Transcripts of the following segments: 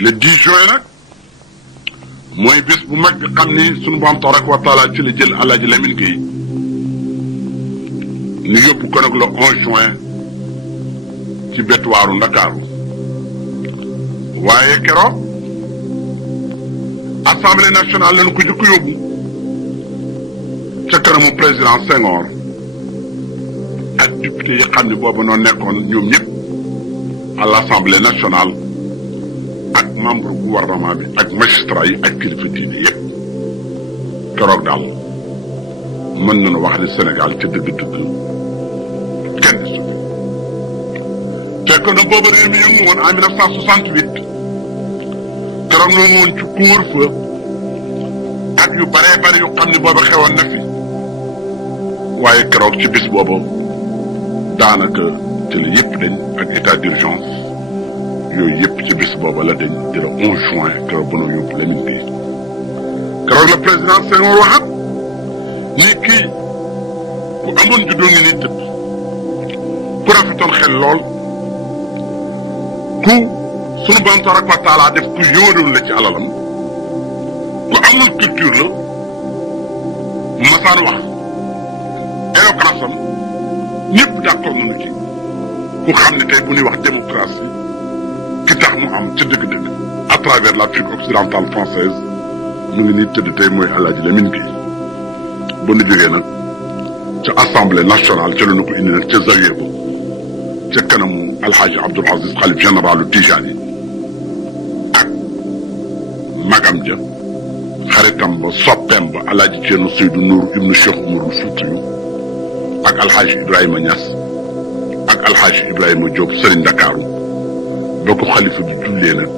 le 10 juin nag mooy bés bu mag bi xam ni sunu Boroom tabaraka wa taala ci la jël Alaaji Lamine Gueye ñu yóbbu ko nag le 11 juin ci bétuwaaru Ndakaaru waaye keroog assemblée nationale lañu ko jëkk yóbbu ca kanamu président Senghor ak député yi xam ne boobu noonu nekkoon ñoom ñëpp à l'assemblée nationale ak membre gouvernement bi ak magistrat yi ak kilifa diine yëpp keroog daal mën nañu wax ni Sénégal ca dëgg-dëgg kenn su fekk na booba réew mi yëngu woon en 1968 keroog noonu woon ci couvre-feu ak yu baree bari yu xam ne booba xewoon na fi waaye keroog ci bis boobu daanaka ci la yëpp dañ ak état d'urgence yooyu yëpp ci bis booba la dañ di la 11 juin keroog bu nu yóbbu Lamine Gueye keroog la président Senghor waxat ni kii ku amoon juddoo ngi ni tëdd ku rafetoon xel lool ku sunu Boroom tabaraka wa taala def ku yóodoon la ci alalam ku amul culture la masaan wax éloquence am ñëpp d'accord nañu ci ku xam ne tey bu ñuy wax démocratie ki tax mu am ca dëgg-dëgg à travers l'Afrique occidentale française mu ngi nii tëdd tey mooy Alaaji Lamine Gueye ba nu jógee nag ca assemblée nationale ca la ñu ko indi nag ca zawiya ba ca kanamu Alhaji Abdoul Aziz xalif généralu Tijani ak magam ja xaritam ba soppeem ba Alaaji Ceerno Seydou Nour ibnu Cheikh Oumarul Foutiyou ak Alhaji Ibrahima Niass ak Alhaji Ibrahima Diop Serigne Ndakaaru ba ko xalifa bi jullee nag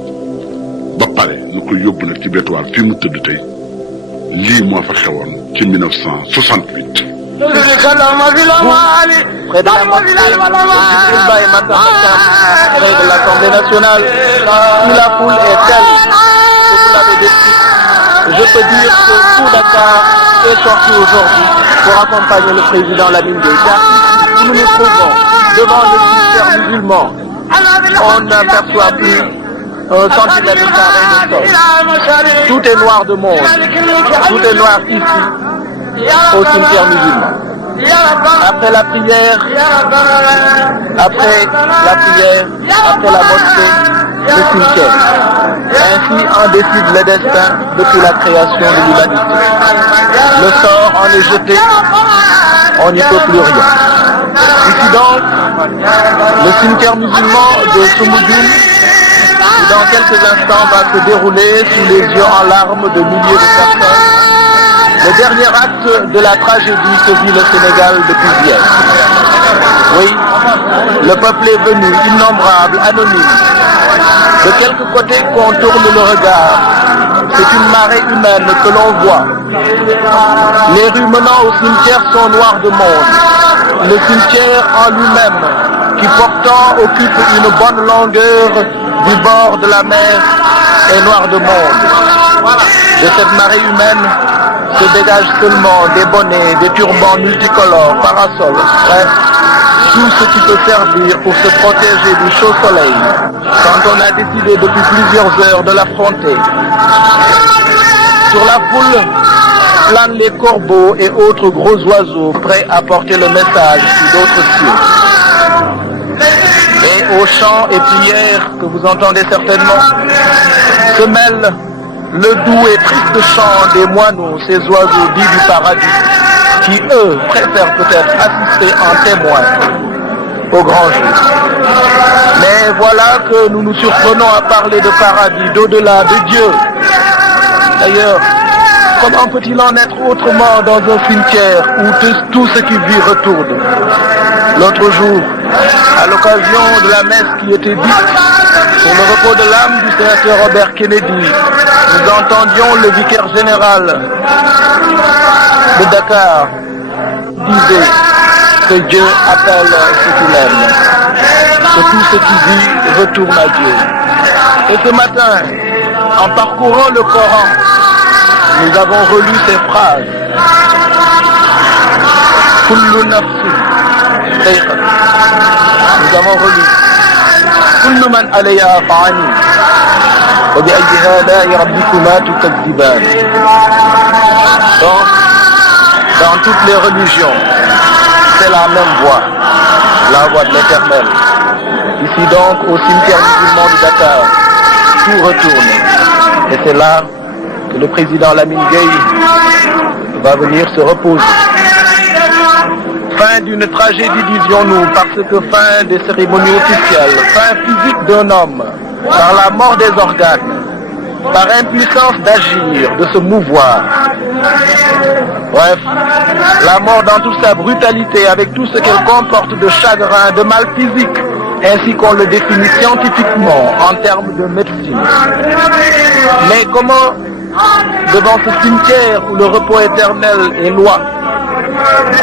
ba pare nu ko yóbbu nag ci bétuwaar fii mu tëdd tey lii moo fa xewoon ci 1968. Près de la mosquée Djibril Ba et Matam près de l'Assemblée nationale, si la foule est telle que vous l'avez décrit, je peux dire que tout Dakar est sorti aujourd'hui pour accompagner le président Lamine Gueye. Car ici, nous nous trouvons devant le cimetière musulman. On n'aperçoit plus un centimètre carré de sol. Tout est noir de monde. Tout est noir ici, au cimetière musulman. Après la prière, après la mosquée, le cimetière. Ainsi en décide le destin depuis la création de l'humanité. Le sort en est jeté, on n'y peut plus rien. Ici donc, le cimetière musulman de Soumbédioune, qui dans quelques instants va se dérouler sous les yeux en larmes de milliers de personnes. Le dernier acte de la tragédie que vit le Sénégal depuis hier. Oui, le peuple est venu, innombrable, anonyme. De quelque côté qu'on tourne le regard, c'est une marée humaine que l'on voit. Les rues menant au cimetière sont noires de monde. Le cimetière en lui-même, qui pourtant occupe une bonne longueur du bord de la mer, est noir de monde. De cette marée humaine se dégagent seulement des bonnets, des turbans multicolores, parasols, bref, tout ce qui peut servir pour se protéger du chaud soleil quand on a décidé depuis plusieurs heures de l'affronter. Sur la foule planent les corbeaux et autres gros oiseaux prêts à porter le message sous d'autres cieux. Et aux chants et prières que vous entendez certainement se mêlent le doux et triste chant des moineaux, ces oiseaux dits du paradis, qui eux préfèrent peut-être assister en témoin au grand jour. Mais voilà que nous nous surprenons à parler de paradis, d'au-delà, de Dieu. D'ailleurs, comment peut-il en être autrement dans un cimetière où tout ce qui vit retourne? L'autre jour, à l'occasion de la messe qui était dite pour le repos de l'âme du sénateur Robert Kennedy, nous entendions le vicaire général de Dakar disait que Dieu appelle ce qu'il aime, que tout ce qui vit retourne à Dieu. Et ce matin, en parcourant le Coran, nous avons relu ces phrases. Kullu nafsin dayqat. Nous avons relu Kullu man alayha fa'ani. فبأي آلاء ربكما تكذبان. Donc, dans toutes les religions, c'est la même voie, la voie de l'Éternel. Ici donc, au cimetière musulman de Dakar, tout retourne. Et c'est là que le président Lamine Gueye va venir se reposer. Fin d'une tragédie, disions-nous, parce que fin des cérémonies officielles, fin physique d'un homme, par la mort des organes, par impuissance d'agir, de se mouvoir. Bref, la mort dans toute sa brutalité, avec tout ce qu'elle comporte de chagrin, de mal physique, ainsi qu'on le définit scientifiquement en termes de médecine. Mais comment, devant ce cimetière où le repos éternel est loin,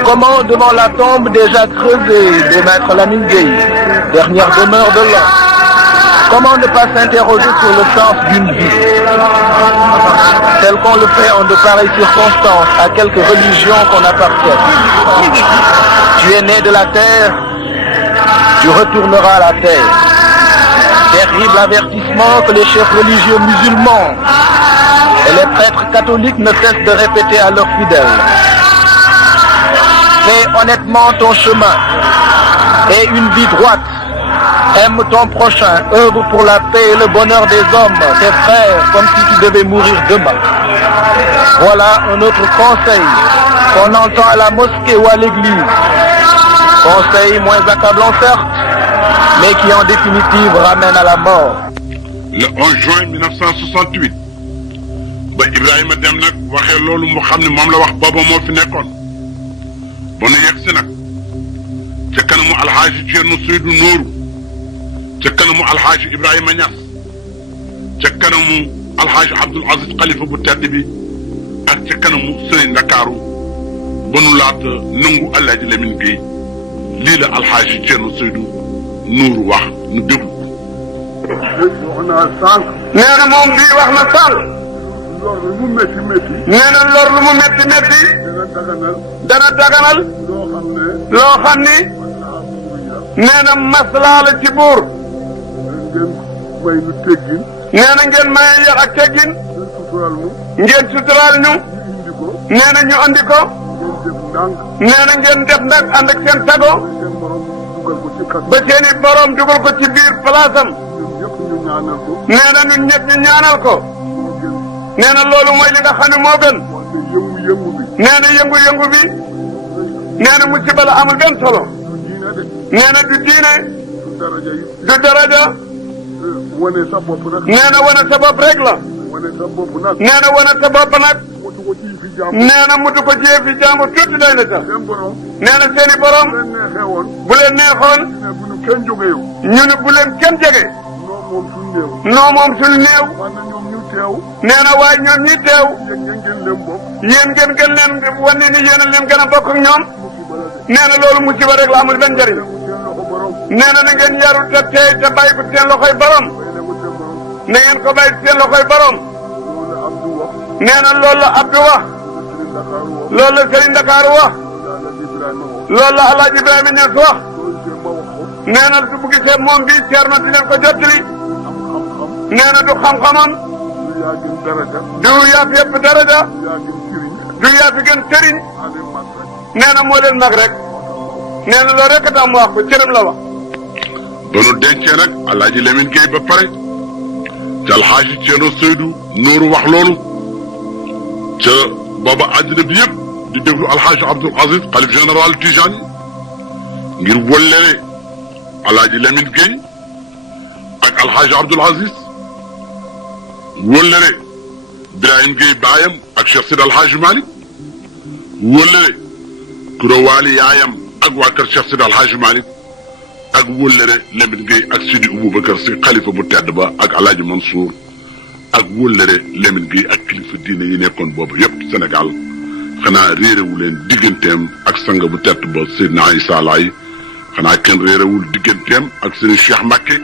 comment devant la tombe déjà creusée de Maître Lamine Gueye, dernière demeure de l'homme, comment ne pas s'interroger sur le sens d'une vie, tel qu'on le fait en de pareilles circonstances à quelque religion qu'on appartienne. Tu es né de la terre, tu retourneras à la terre. Terrible avertissement que les chefs religieux musulmans et les prêtres catholiques ne cessent de répéter à leurs fidèles. Fais honnêtement ton chemin et une vie droite. Aime ton prochain, œuvre pour la paix et le bonheur des hommes, tes frères, comme si tu devais mourir demain. Voilà un autre conseil qu'on entend à la mosquée ou à l'église. Conseil moins accablant certes, mais qui en définitive ramène à la mort. Le 11 juin 1968 ba Ibrahima dem nag waxee loolu mu xam ne moom la wax booba moo fi nekkoon ba nu yegg si nag ca kanamu alxaaji Thierno Seydou Nourou ca kanamu alxaaji Ibrahima Niass ca kanamu alxaaji Abdoul Aziz Khalifa bu tedd bi ak ca kanamu Serigne Ndakaaru ba nu laata nangu Alaaji Lamine Gueye lii la alxaaji Thierno Seydou Nourou wax nu déglu. nee na moom bii wax na sànq. lor lu mu métti métti. nee na lor lu mu métti métti. dana daganal. loo xam ni. nee na maslaa la ci buur. ngeen may nu teggin. nee na ngeen may yar ak teggin. ngeen suturaal ñu. nee na ñu andi ko. nee na ngeen def nag ànd ak seen sago. ba seeni borom dugal ko ci biir palaasam. nee na ñun ñëpp ñu ñaanal ko. nee na loolu mooy li nga xam ne moo gën. nee na yëngu-yëngu bi. nee na musiba la amul benn solo. nee na du diine. du daraja. wane sa bopp nag. nee na wane sa bopp rek la. wane sa bopp nag. nee na wane sa bopp nag. nee na mutu ko jiyee fi jàmbur tuuti doy na sax. nee na seeni borom. bu leen neexoon. ñu ne bu leen kenn jege. noo moom suñu néew. nee na waaye ñoom ñi teew. yéen ngeen gën leen wane ni yéen a leen gën a bokk ak ñoom. nee na loolu musiba rek la amul benn njëriñ. nee na na ngeen yaru te tey te bàyyi ko seen loxoy borom. na ngeen ko bàyyi seen loxoy borom. nee na loolu la Abdou wax. loolu la Serigne Ndakaaru wax. loolu la El Hadj Ibrahima Niass wax. nee na su bu gisee moom bii Thierno di leen ko jottali. nee na du xam-xamam. du yaa fi yëpp daraja. du yaa fi gën sëriñ. nee na moo leen mag rek. nee na loolu rek a tax mu wax ko cërëm la wax. ba nu dencee nag Alaaji Lamine Gueye ba pare ca alxaaji Thierno Seydou Nourou wax loolu ca booba àddina bi yëpp di déglu alxaaji Abdoul Aziz xalif général Tijani ngir wëllere Alaaji Lamine Gueye ak alxaaji Abdoul Aziz wëllere Birahim Gueye baayam ak Cheikh Sidi Alxaaji Malick wëllere Kuréwaali yaayam ak waa kër Cheikh Sidi Alxaaji Malick ak wëllëre Lamine Gueye ak Sidi Aboubacar si xalifa bu tedd ba ak Alaaji Mansour ak wëllëre Lamine Gueye ak kilifa diine yi nekkoon boobu yëpp Sénégal xanaa réerewu leen digganteem ak sang bu tedd ba Seydina Issa Laye xanaa kenn réerewul digganteem ak Serigne Cheikh Mbacke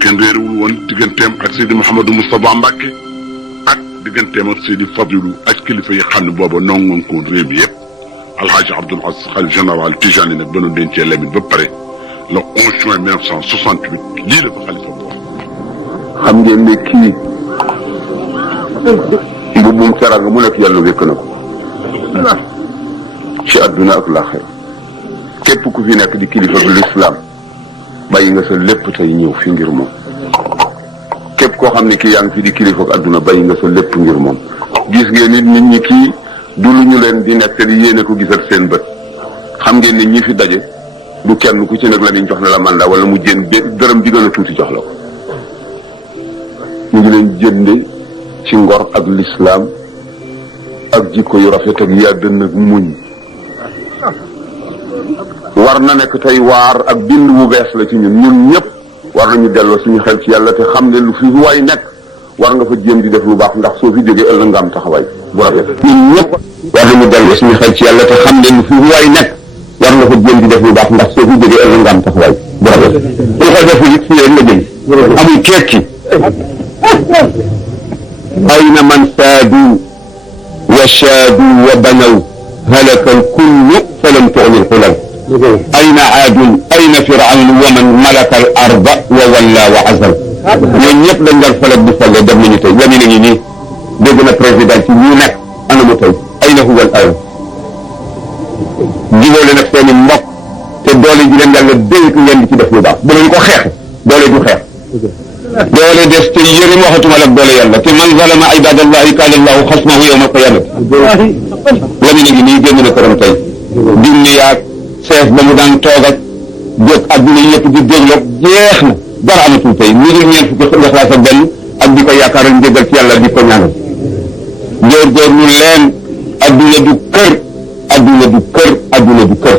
kenn réerewul woon digganteem ak Seydi Mouhamadou Moustapha Mbacke ak digganteem ak Seydi Fadilou ak kilifa yi xam ne booba nongoon ko réew mi yëpp Alhaji Abdoul Aziz xalif général Tijani nag ba nu dencee Lamine ba pare le 11 juin 1968 lii la ko xalifa bu wax. xam ngeen ne kii mbubbum teraanga mu nekk yàlla wékk na ko ci àdduna ak laaxira képp ku fi nekk di kilifa bu lislaam bàyyi nga sa lépp tey ñëw fi ngir moom képp koo xam ne kii yaa ngi fi di kilifa ak àdduna bàyyi nga sa lépp ngir moom gis ngeen nit ñi kii du lu ñu leen di nekk di yéene ko gisal seen bët xam ngeen ni ñi fi daje du kenn ku ci nekk la ni jox na la mandat wala mu jën dërëm bi gën a tuuti jox la ko ñu ngi leen jënde ci ngor ak lislaam ak jikko yu rafet ak yàddën ak muñ war na nekk tey waar ak bind bu bees la ci ñun ñëpp war nañu delloo suñu xel ci yàlla te xam ne lu fi waay nekk war nga fa jéem di def lu baax ndax soo fi jógee ëllëg nga am taxawaay bu rafet ñun ñëpp war nañu delloo suñu xel ci yàlla te xam ne lu fi waay nekk war nga fa jéem di def lu baax ndax soo fi jógee ëllëg nga am taxawaay bu rafet bu ko defee it fii rek la jëm amul kekki ayna man saadu wa shaadu wa banaw halaka alkullu falam tughni alxulal ayna aadun ayna firawn wa man malaka al arda wa walla wa azal ñooñu ñëpp dañ daan falat di falle dem nañu tey Lamine a ngi nii dégg na président ci ñu nekk anamu tey ayna huwa al ayn jubóole nag seen i mbokk te doole ji leen yàlla dénk ngeen di ci def lu baax bu leen ko xeex doole du xeex doole des te yërim waxatuma la doole yàlla te man zalama ibadallahi kaana allahu xasmahu yawma alqiyamati Lamine a ngi nii génn na këram tey junni yaag chef ba mu daan toog ak jóg adduna yëpp di dégloog jeex na dara amatul tey ñu ngi ñeent fukki Ixlaas ak benn ak di ko yaakaaral njëgal ci yàlla di ko ñaanal góorgóorlu leen adduna du kër adduna du kër adduna du kër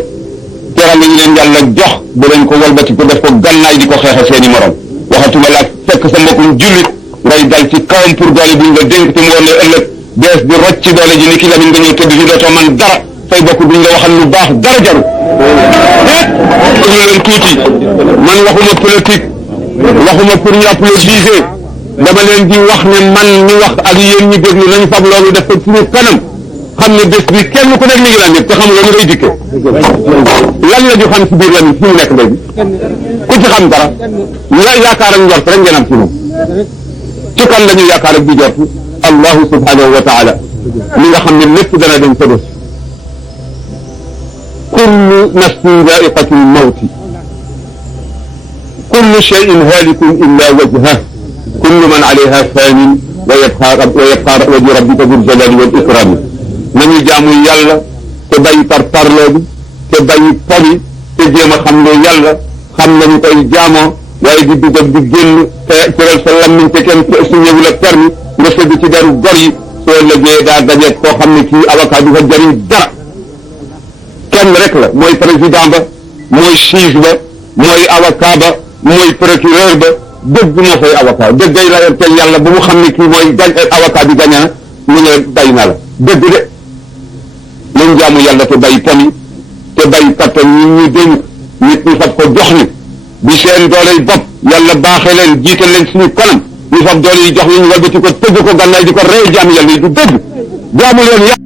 teral nañu leen yàlla jox bu leen ko walbati ko def ko gannaay di ko xeexe seeni morom waxatuma la fekk sa mbokkum jullit ngay dal ci kawam pour doole buñ la dénk te mu war la ëllëg bees di rocc ci doole ji ni ki Lamine nga ñëw tëdd fi dootoo man dara say bokk duñ la waxal lu baax dara jaru ñu leen tuuti man waxuma politique waxuma pour ñu applaudir dama leen di wax ne man ñu wax ak yéen ñi déglu nañu fab loolu def ko suñu kanam xam ne bés bi kenn ku nekk mi ngi daan yëg te xam nga lu ngay dikkee lan la ñu xam ci biir Lamine fi mu nekk léegi ku ci xam dara la yaakaar ak njort rek ngeen am ci moom ci kan la ñu yaakaar ak di jot allahu subhanahu wa taala mi nga xam ne lépp dana dem sa bés kullu nafsin zaiqatu lmawti kullu cheyin halikun illa wajhah kullu man alayha fanin wa yabqa wajhu rabbika dul jalali wal ikrami nañu jaamu yàlla te bàyyi parparloo bi te bàyyi pobi te jéem a xam ne yàlla xam nañu koy jaamoo waaye di dugg ak di génn te cëral sa lammiñ te kenn su ñëwul ak permis nga sëgg ci deru gor yi soo lëggee daa dajeeg koo xam ne kii avocat du fa jëriñ dara kenn rek la mooy président ba mooy juge ba mooy avocat ba mooy procureur ba dëgg moo fay avocat dëggay la te yàlla bu mu xam ne kii mooy gañ avocat bi gañe na mu ne bay na la dëgg de nañ jaamu yàlla te bay poni te bay kattan ñi ñu dénk nit ñi fab ko jox ni bi seen doole yi bopp yàlla baaxee leen jiital leen suñu kanam ñu fab doole yi jox ni ñu walbati ko tëgg ko gànnaay di ko rey jaamu yàlla yi du dëgg jaamu leen